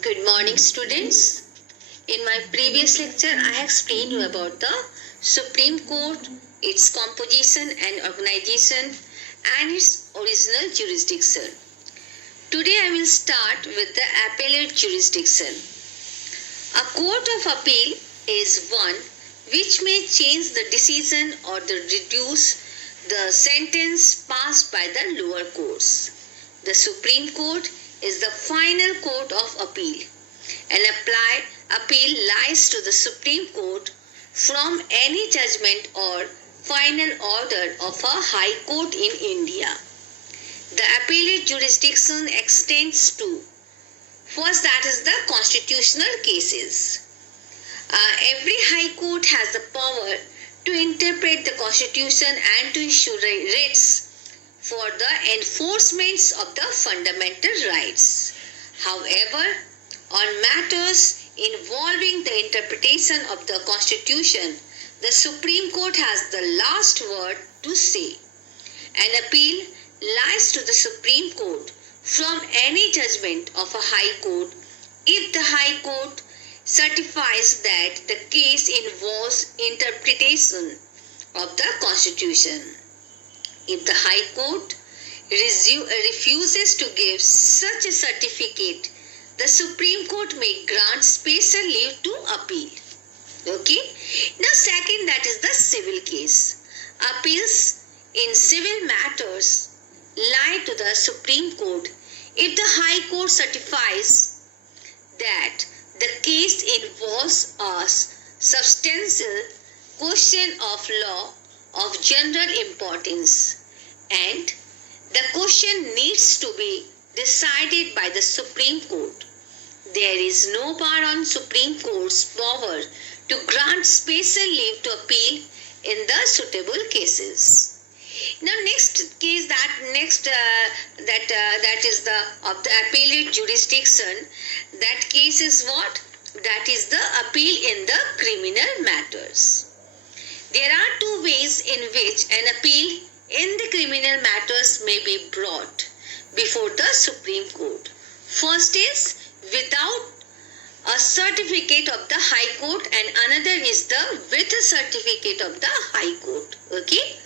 Good morning, students. In my previous lecture, I explained you about the Supreme Court, its composition and organization, and its original jurisdiction. Today, I will start with the appellate jurisdiction. A court of appeal is one which may change the decision or reduce the sentence passed by the lower courts. The Supreme Court is the final court of appeal. An appeal lies to the Supreme Court from any judgment or final order of a high court in India. The appellate jurisdiction extends to first, that is the constitutional cases. Every high court has the power to interpret the constitution and to issue writs for the enforcement of the fundamental rights. However, on matters involving the interpretation of the constitution, the Supreme Court has the last word to say. An appeal lies to the Supreme Court from any judgment of a high court if the high court certifies that the case involves interpretation of the constitution. If the high court refuses to give such a certificate, the Supreme Court may grant special leave to appeal. Okay. Now second, that is the civil case. Appeals in civil matters lie to the Supreme Court if the High Court certifies that the case involves a substantial question of law of general importance and the question needs to be decided by the Supreme Court. There is no bar on Supreme Court's power to grant special leave to appeal in the suitable cases. Now, next case that is the of the appellate jurisdiction. That case is what? That is the appeal in the criminal matters. There are two ways in which an appeal in the criminal matters may be brought before the Supreme Court. First is without a certificate of the High Court and another is the with a certificate of the High Court. Okay.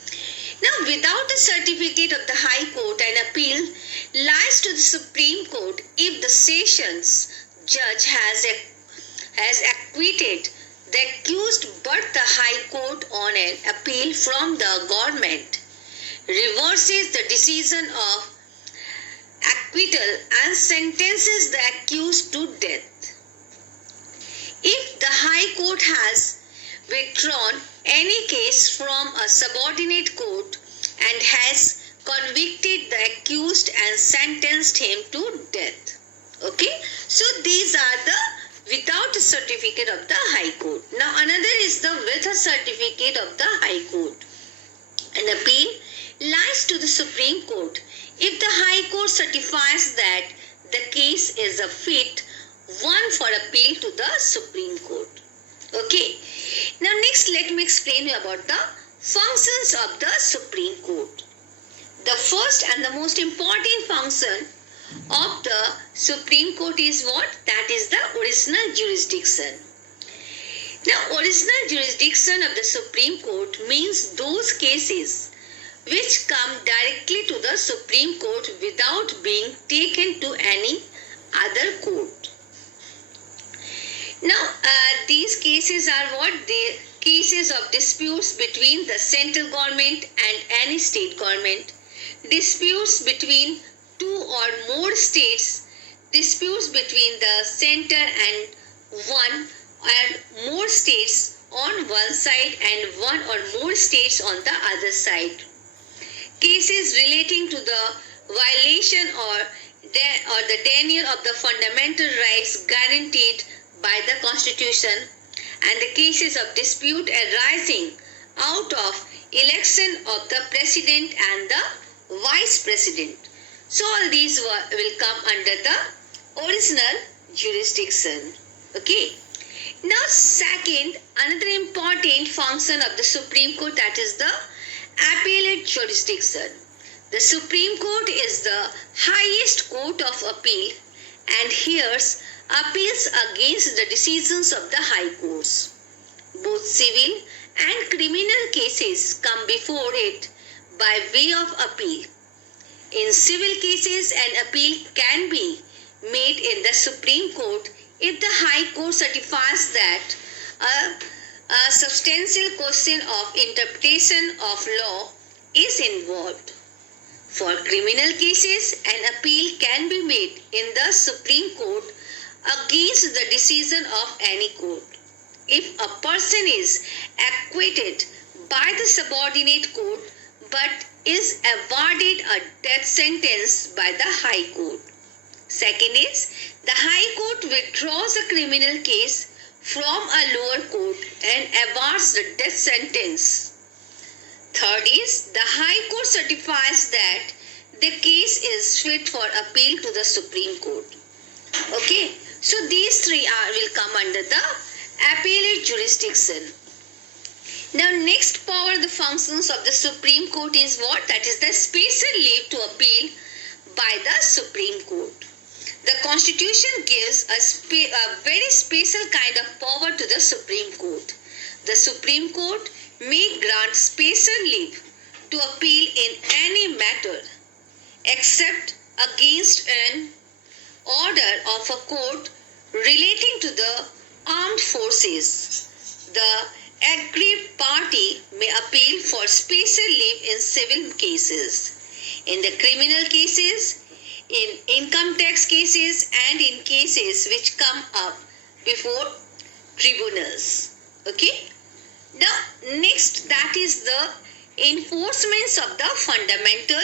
Now, without a certificate of the High Court, an appeal lies to the Supreme Court if the sessions judge has acquitted the accused but the High Court on an appeal from the government reverses the decision of acquittal and sentences the accused to death. If the High Court has withdrawn any case from a subordinate court and has convicted the accused and sentenced him to death. Okay, so these are the without a certificate of the High Court. Now another is the with a certificate of the High Court. An appeal lies to the Supreme Court if the High Court certifies that the case is a fit one for appeal to the Supreme Court. Okay. Now next let me explain you about the functions of the Supreme Court. The first and the most important function of the Supreme Court is what? That is the original jurisdiction. Now original jurisdiction of the Supreme Court means those cases which come directly to the Supreme Court without being taken to any other court. Now, these cases are what? The cases of disputes between the central government and any state government, disputes between two or more states, disputes between the center and one and more states on one side and one or more states on the other side. Cases relating to the violation or the denial of the fundamental rights guaranteed by the Constitution and the cases of dispute arising out of election of the President and the Vice President. So all these will come under the original jurisdiction. Okay. Now second, another important function of the Supreme Court, that is the appellate jurisdiction. The Supreme Court is the highest court of appeal and hears appeals against the decisions of the high courts. Both civil and criminal cases come before it by way of appeal. In civil cases, an appeal can be made in the Supreme Court if the High Court certifies that a substantial question of interpretation of law is involved. For criminal cases, an appeal can be made in the Supreme Court against the decision of any court. If a person is acquitted by the subordinate court but is awarded a death sentence by the High Court. Second is, the High Court withdraws a criminal case from a lower court and awards the death sentence. Third is, the High Court certifies that the case is fit for appeal to the Supreme Court. Okay, so these three will come under the appellate jurisdiction. Now next power, the functions of the Supreme Court is what? That is the special leave to appeal by the Supreme Court. The Constitution gives a very special kind of power to the Supreme Court. The Supreme Court may grant special leave to appeal in any matter except against an order of a court relating to the armed forces. The aggrieved party may appeal for special leave in civil cases. In the criminal cases, in income tax cases, and in cases which come up before tribunals. Okay? Now, next, that is the enforcement of the fundamental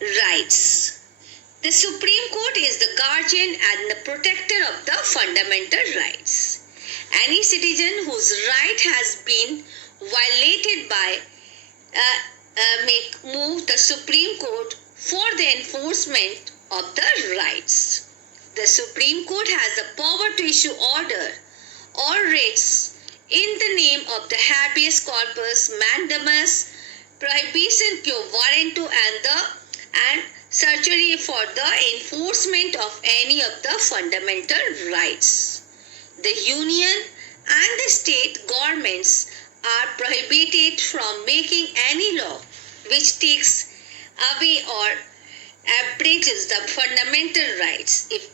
rights. The Supreme Court is the guardian and the protector of the fundamental rights. Any citizen whose right has been violated by may move the Supreme Court for the enforcement of the rights. The Supreme Court has the power to issue order or writs in the name of the habeas corpus, mandamus, prohibition quo warranto, and certiorari for the enforcement of any of the fundamental rights. The union and the state governments are prohibited from making any law which takes away or abridges the fundamental rights. If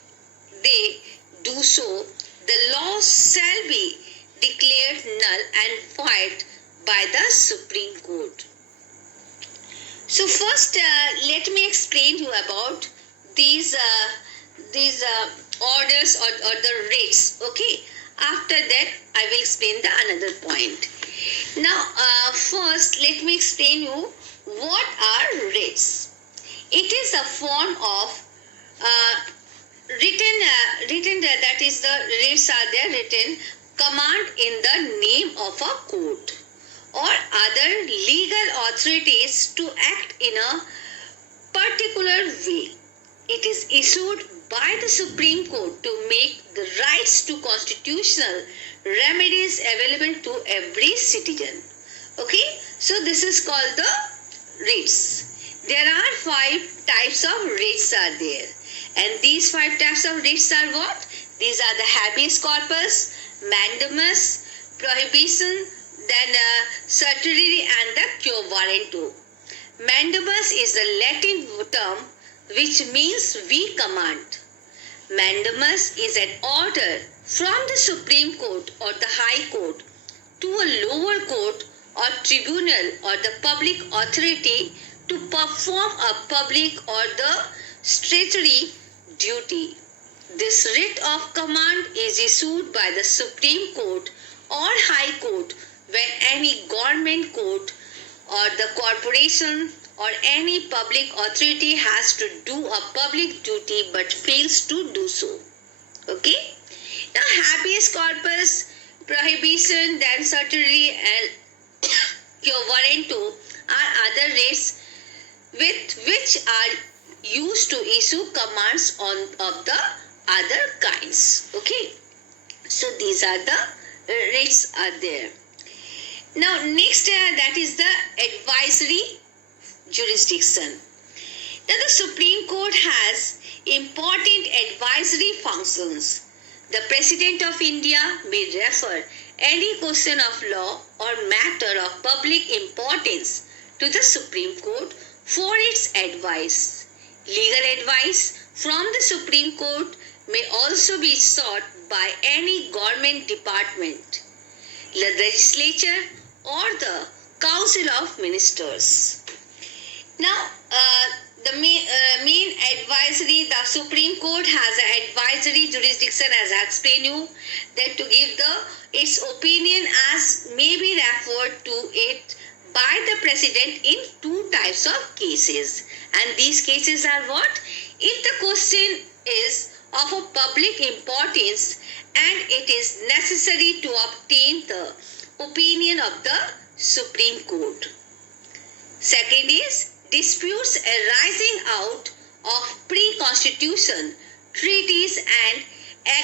they do so, the law shall be declared null and void by the Supreme Court. So first, let me explain you about these orders or the writs. Okay. After that, I will explain the another point. Now, first, let me explain you what are writs. It is a form of written that is the writs are there written command in the name of a court or other legal authorities to act in a particular way. It is issued by the Supreme Court to make the rights to constitutional remedies available to every citizen. Okay, so this is called the writs. There are 5 types of writs are there, and these 5 types of writs are what? These are the habeas corpus, mandamus, prohibition, then certiorari, and the quo warranto. Mandamus is the Latin term which means we command. Mandamus is an order from the Supreme Court or the High Court to a lower court or tribunal or the public authority to perform a public or the statutory duty. This writ of command is issued by the Supreme Court or High Court when any government court or the corporation or any public authority has to do a public duty but fails to do so. Okay? Now, habeas corpus, prohibition, then certiorari, and quo warranto are other writs with which are used to issue commands of the other kinds. Okay? So, these are the writs are there. Now, next that is the advisory jurisdiction. Now, the Supreme Court has important advisory functions. The President of India may refer any question of law or matter of public importance to the Supreme Court for its advice. Legal advice from the Supreme Court may also be sought by any government department, the legislature, or the Council of Ministers. Now, the main advisory, the Supreme Court has an advisory jurisdiction, as I explained you, that to give its opinion as may be referred to it by the President in two types of cases. And these cases are what? If the question is of a public importance and it is necessary to obtain the opinion of the Supreme Court. Second is disputes arising out of pre-constitution treaties and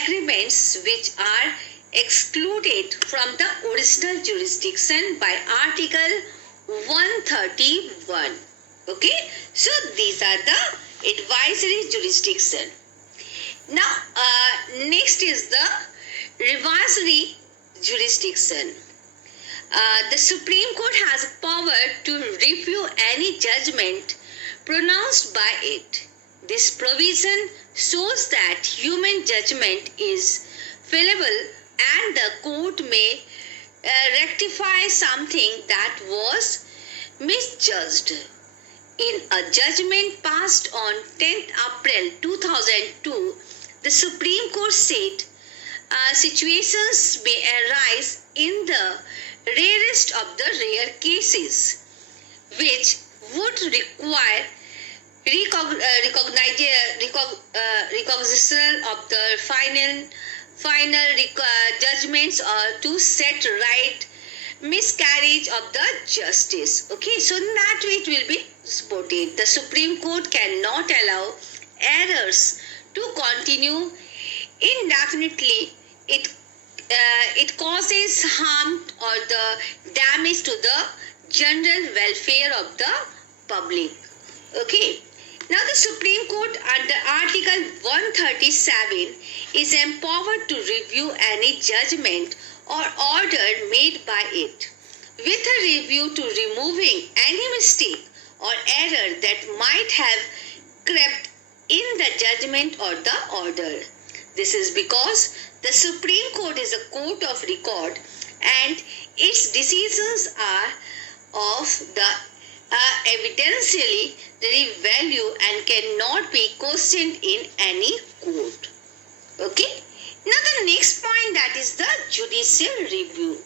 agreements which are excluded from the original jurisdiction by Article 131. Okay, so these are the advisory jurisdiction. Now, next is the revisory jurisdiction. The Supreme Court has power to review any judgment pronounced by it. This provision shows that human judgment is fallible and the court may rectify something that was misjudged. In a judgment passed on 10th April 2002, the Supreme Court said situations may arise in the rarest of the rare cases which would require recognition of the final judgments or to set right miscarriage of the justice. Okay, so in that way it will be supported. The Supreme Court cannot allow errors to continue indefinitely. It causes harm or the damage to the general welfare of the public. Okay. Now the Supreme Court under Article 137 is empowered to review any judgment or order made by it, with a review to removing any mistake or error that might have crept in the judgment or the order. This is because the Supreme Court is a court of record and its decisions are of the evidentially very value and cannot be questioned in any court. Okay. Now the next point, that is the judicial review.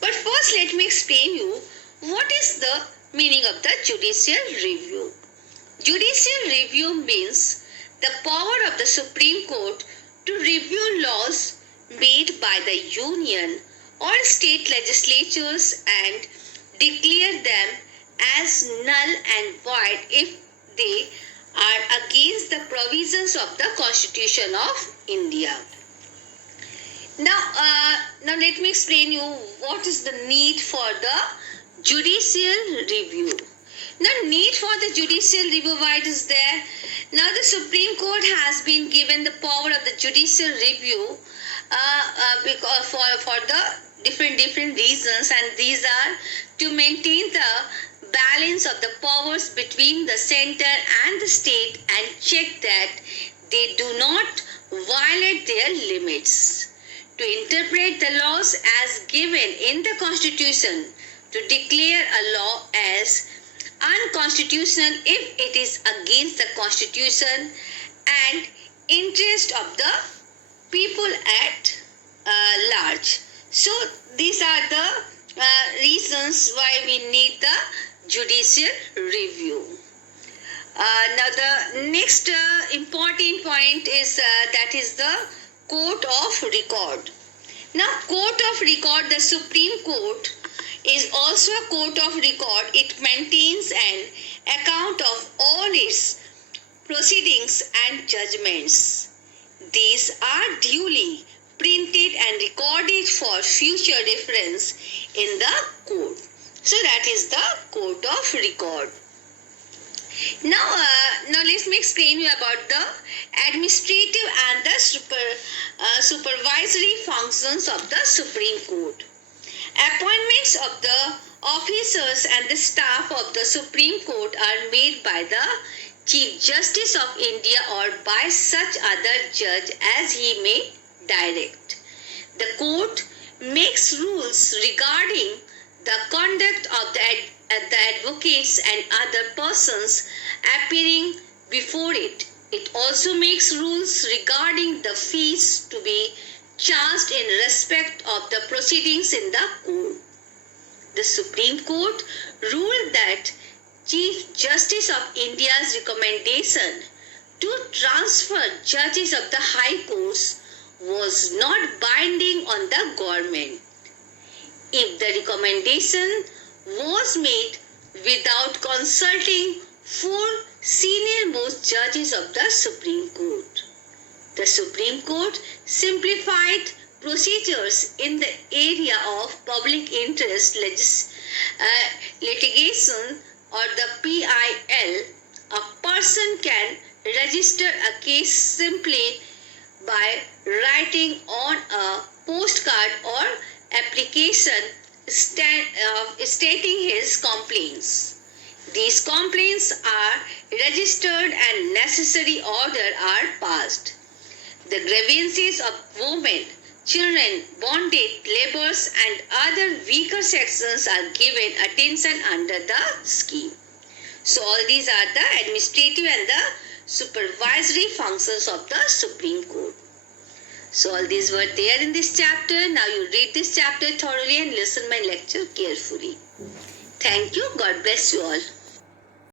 But first let me explain you what is the meaning of the judicial review. Judicial review means the power of the Supreme Court to review laws made by the Union or state legislatures and declare them as null and void if they are against the provisions of the Constitution of India. Now let me explain you what is the need for the judicial review. The need for the judicial review, why it is there? Now the Supreme Court has been given the power of the judicial review because for the different reasons, and these are to maintain the balance of the powers between the center and the state and check that they do not violate their limits, to interpret the laws as given in the Constitution, to declare a law as unconstitutional if it is against the Constitution and interest of the people at large. So these are the reasons why we need the judicial review. Now the next important point is that is the court of record. Now court of record, the Supreme Court is also a court of record. It maintains an account of all its proceedings and judgments. These are duly printed and recorded for future reference in the court. So that is the court of record. Now let me explain you about the administrative and the supervisory functions of the Supreme Court. Appointments of the officers and the staff of the Supreme Court are made by the Chief Justice of India or by such other judge as he may direct. The court makes rules regarding the conduct of the advocates and other persons appearing before it. It also makes rules regarding the fees to be charged in respect of the proceedings in the court. The Supreme Court ruled that Chief Justice of India's recommendation to transfer judges of the High Courts was not binding on the government. If the recommendation was made without consulting four senior-most judges of the Supreme Court. The Supreme Court simplified procedures in the area of public interest litigation or the PIL. A person can register a case simply by writing on a postcard or application stating his complaints. These complaints are registered and necessary order are passed. The grievances of women, children, bonded laborers and other weaker sections are given attention under the scheme. So all these are the administrative and the supervisory functions of the Supreme Court. So all these were there in this chapter. Now you read this chapter thoroughly and listen my lecture carefully. Thank you. God bless you all.